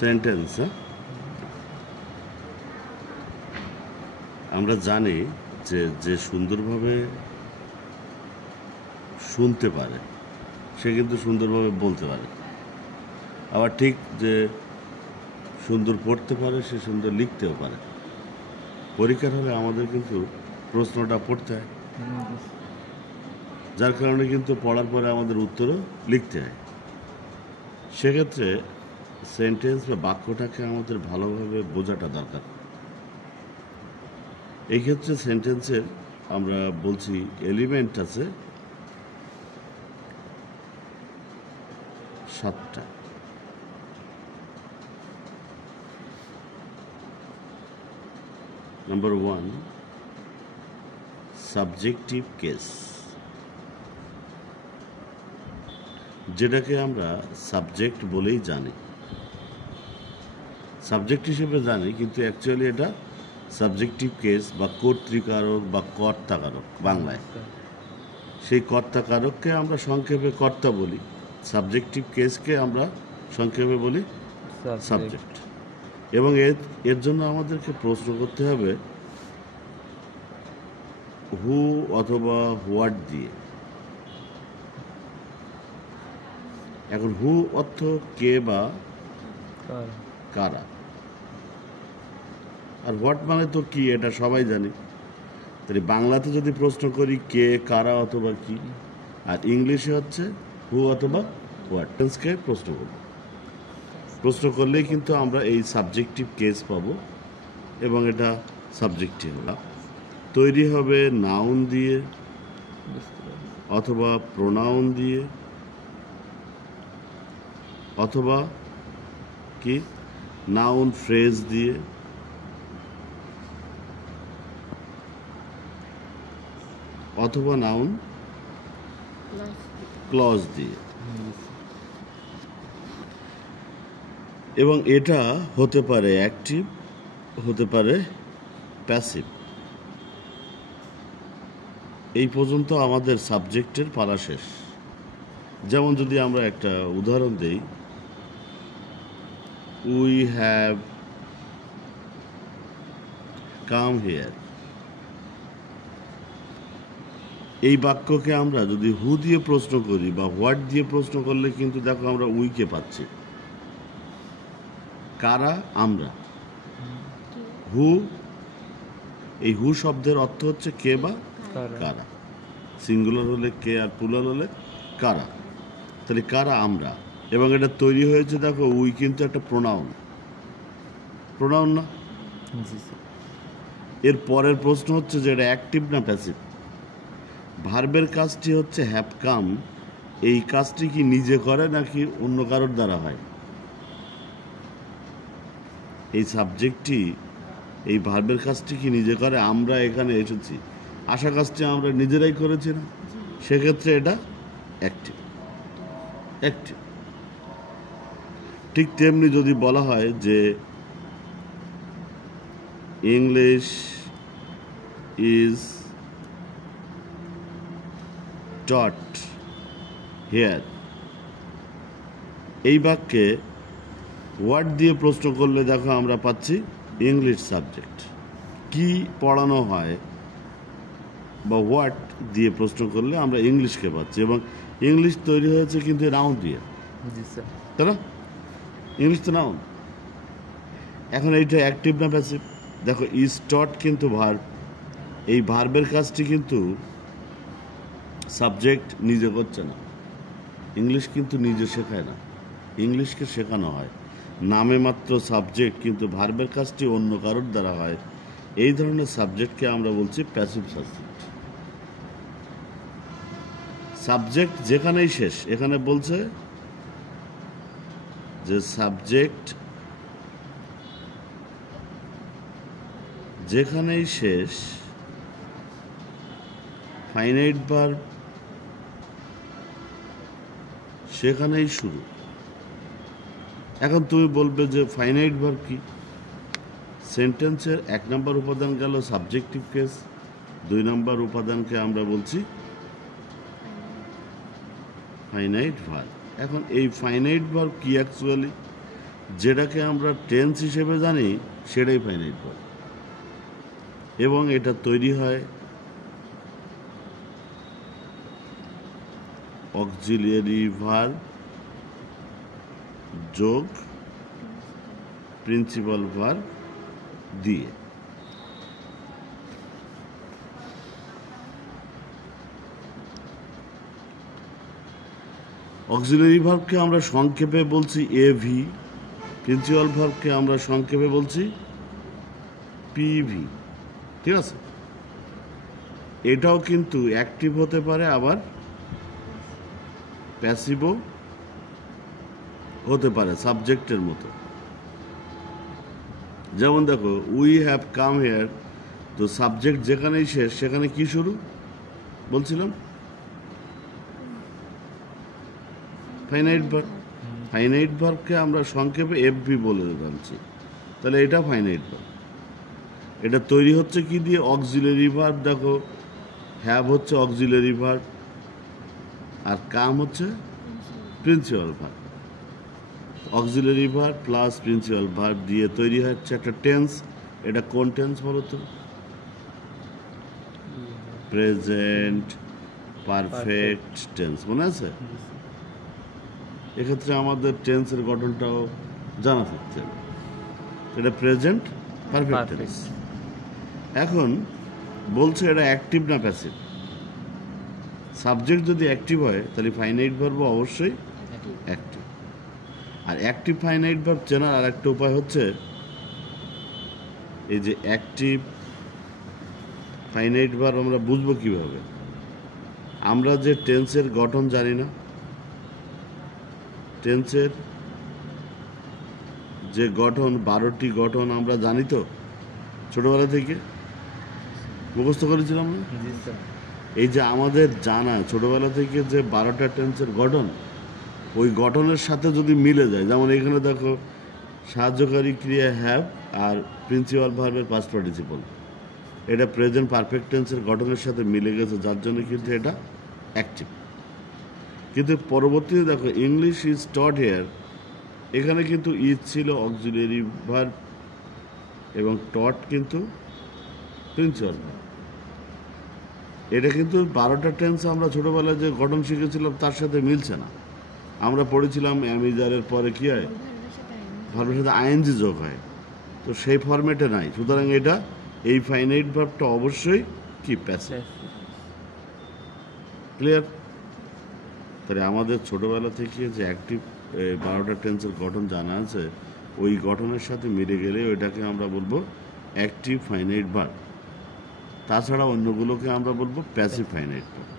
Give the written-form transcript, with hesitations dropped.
Sentence, আমরা জানি যে যে সুন্দরভাবে শুনতে পারে সে কিন্তু সুন্দরভাবে বলতে পারে, আবার ঠিক যে সুন্দর পড়তে পারে সে সুন্দর লিখতেও পারে। পরীক্ষার হলে আমাদের কিন্তু প্রশ্নটা পড়তে হয়, যার কারণে কিন্তু পড়ার পরে আমাদের উত্তরও লিখতে হয়। সেক্ষেত্রে সেন্টেন্স বা বাক্যটাকে আমাদের ভালোভাবে বোঝাটা দরকার। এই ক্ষেত্রে সেন্টেন্সের আমরা বলছি এলিমেন্ট আছে 7টা। নাম্বার 1, সাবজেক্টিভ কেস, যেটাকে আমরা সাবজেক্ট বলেই জানি, সাবজেক্ট হিসেবে জানি, কিন্তু অ্যাকচুয়ালি এটা সাবজেক্টিভ কেস বা কর্তৃকারক বা কর্তাকারক বাংলায়। সেই কর্তাকারককে আমরা সংক্ষেপে কর্তা বলি, সাবজেক্টিভ কেসকে আমরা সংক্ষেপে বলি সাবজেক্ট। এবং এর জন্য আমাদেরকে প্রশ্ন করতে হবে হু অথবা হোয়াট দিয়ে। এখন হু অর্থ কে বা কারা, আর হোয়াট মানে তো কি, এটা সবাই জানি। তাহলে বাংলাতে যদি প্রশ্ন করি কে, কারা অথবা কি, আর ইংলিশে হচ্ছে হু অথবা হোয়াট। টেন্সকে প্রশ্ন করব, প্রশ্ন করলেই কিন্তু আমরা এই সাবজেক্টিভ কেস পাবো, এবং এটা সাবজেক্টিভ তৈরি হবে নাউন দিয়ে অথবা প্রোনাউন দিয়ে অথবা কি নাউন ফ্রেজ দিয়ে অথবা নাউন ক্লজ দিয়ে। এবং এটা হতে পারে অ্যাক্টিভ, হতে পারে প্যাসিভ। এই পর্যন্ত আমাদের সাবজেক্টের পালা শেষ। যেমন যদি আমরা একটা উদাহরণ দেই, উই হ্যাভ কাম হিয়ার, এই বাক্যকে আমরা যদি হু দিয়ে প্রশ্ন করি বা হোয়াট দিয়ে প্রশ্ন করলে কিন্তু দেখো আমরা উইকে পাচ্ছি। কারা, আমরা। হু, এই হু শব্দের অর্থ হচ্ছে কে বা কারা। সিঙ্গুলার হলে কে আর প্লুরাল হলে কারা। তাহলে কারা, আমরা। এবং এটা তৈরি হয়েছে, দেখো উই কিন্তু একটা প্রোনাউন, প্রোনাউন না? এর পরের প্রশ্ন হচ্ছে যে এটা অ্যাক্টিভ না প্যাসিভ। ভার্বের কাজটি হচ্ছে হ্যাভ কাম, এই কাজটি কি নিজে করে নাকি অন্য কারোর দ্বারা হয়? এই সাবজেক্টটি, এই ভার্বের কাজটি কি নিজে করে? আমরা এখানে এসেছি, আশা কাজটি আমরা নিজেরাই করেছি না, সেক্ষেত্রে এটা অ্যাক্টিভ। অ্যাক্টিভ। ঠিক তেমনি যদি বলা হয় যে ইংলিশ ইজ টট হিয়ার, এই বাক্যে হোয়াট দিয়ে প্রশ্ন করলে দেখো আমরা পাচ্ছি ইংলিশ সাবজেক্ট। কি পড়ানো হয় বা হোয়াট দিয়ে প্রশ্ন করলে আমরা ইংলিশকে পাচ্ছি, এবং ইংলিশ তৈরি হয়েছে কিন্তু নাউন দিয়ে, তাই না? ইংলিশ তো নাউন। এখন এইটা অ্যাক্টিভ না প্যাসিভ? দেখো ইজ টট কিন্তু ভার্ব, এই ভার্বের কাজটি কিন্তু সাবজেক্ট নিজে করছে না। ইংলিশ কিন্তু নিজে শেখায় না, ইংলিশকে শেখানো হয়। নামে মাত্র সাবজেক্ট, কিন্তু ভার্বের কাজটি অন্য কারোর দ্বারা হয়। এই ধরনের সাবজেক্টকে আমরা বলছি প্যাসিভ সাবজেক্ট। সাবজেক্ট যেখানেই শেষ, এখানে বলছে যে সাবজেক্ট যেখানেই শেষ, ফাইনাইট ভার্ব সেখানেই শুরু। এখন তুমি বলবে যে ফাইনাইট ভার্ব কি? সেন্টেন্সের 1 নম্বর উপাদান গেল সাবজেক্টিভ কেস, 2 নম্বর উপাদানকে আমরা বলছি ফাইনাইট ভার্ব। এখন এই ফাইনাইট ভার্ব কি অ্যাকচুয়ালি? যেটাকে আমরা টেন্স হিসেবে জানি সেটাই ফাইনাইট ভার্ব, এবং এটা তৈরি হয় অক্সিলিয়ারি ভার্ব যোগ প্রিন্সিপাল ভার্ব দিয়ে। অক্সিলিয়ারি ভার্বকে আমরা সংক্ষেপে বলছি এভি, প্রিন্সিপাল ভার্বকে আমরা সংক্ষেপে বলছি পিভি। ঠিক আছে, এটাও কিন্তু অ্যাক্টিভ হতে পারে আবার প্যাসিভও হতে পারে সাবজেক্টের মতো। যেমন দেখো, উই হ্যাভ কাম হেয়ার, তো সাবজেক্ট যেখানেই শেষ সেখানে কি শুরু বলছিলাম? Finite verb. ফাইনাইট ভার্বকে আমরা সংক্ষেপে এফভি বলে জানছি, তাহলে এটা ফাইনাইট ভার্ব। এটা তৈরি হচ্ছে কি দিয়ে? Auxiliary verb. দেখো, হ্যাভ হচ্ছে অক্সিলারি ভার্ব আর কাম হচ্ছে principal verb. Auxiliary verb plus principal verb দিয়ে তৈরি হচ্ছে একটা টেন্স। এটা কোন টেন্স বলো তো? প্রেজেন্ট পারফেক্ট টেন্স, মনে আছে? এক্ষেত্রে আমাদের টেন্সের গঠনটাও জানা থাকতে হবে। এটা প্রেজেন্ট পারফেক্ট টেন্স। এখন বলছে এটা অ্যাক্টিভ না প্যাসিভ। সাবজেক্ট যদি অ্যাক্টিভ হয় তাহলে ফাইনাইট ভার্ব অবশ্যই অ্যাক্টিভ। আর অ্যাক্টিভ ফাইনাইট ভার্ব চেনার আর একটা উপায় হচ্ছে এই যে অ্যাক্টিভ ফাইনাইট ভার্ব আমরা বুঝবো কিভাবে? আমরা যে টেন্সের গঠন জানি না, টেন্সের যে গঠন 12টি গঠন আমরা জানি তো ছোটবেলা থেকে মুখস্থ করেছিলাম না? এই যে আমাদের জানা ছোটবেলা থেকে যে 12টা টেন্সের গঠন, ওই গঠনের সাথে যদি মিলে যায়, যেমন এখানে দেখো সাহায্যকারী ক্রিয়া হ্যাভ আর প্রিন্সিপাল ভার্বের পাস্ট পার্টিসিপল, এটা প্রেজেন্ট পারফেক্ট টেন্সের গঠনের সাথে মিলে গেছে, যার জন্য কিন্তু এটা অ্যাক্টিভ। কিন্তু পরবর্তীতে দেখো ইংলিশ ইজ টট হেয়ার, এখানে কিন্তু ইজ ছিল অক্সিলিয়ারি ভার্ব এবং টট কিন্তু প্রিন্সিপাল ভার্ব। এটা কিন্তু 12টা টেন্স আমরা ছোটোবেলায় যে গঠন শিখেছিলাম তার সাথে মিলছে না। আমরা পড়েছিলাম অ্যামিজারের পরে কী হয়? ভার্বের সাথে আইএনজি যোগ হয়, তো সেই ফরম্যাটে নাই। সুতরাং এটা এই ফাইনাইট ভার্বটা অবশ্যই কি প্যাসিভ। ক্লিয়ার? তাহলে আমাদের ছোটোবেলা থেকে যে অ্যাক্টিভ 12টা টেন্সের গঠন জানা আছে, ওই গঠনের সাথে মিলে গেলে ওইটাকে আমরা বলবো অ্যাক্টিভ ফাইনাইট ভার্ব। তাছাড়া অন্যগুলোকে আমরা বলবো প্যাসিভ ফাইনাইট ভার্ব।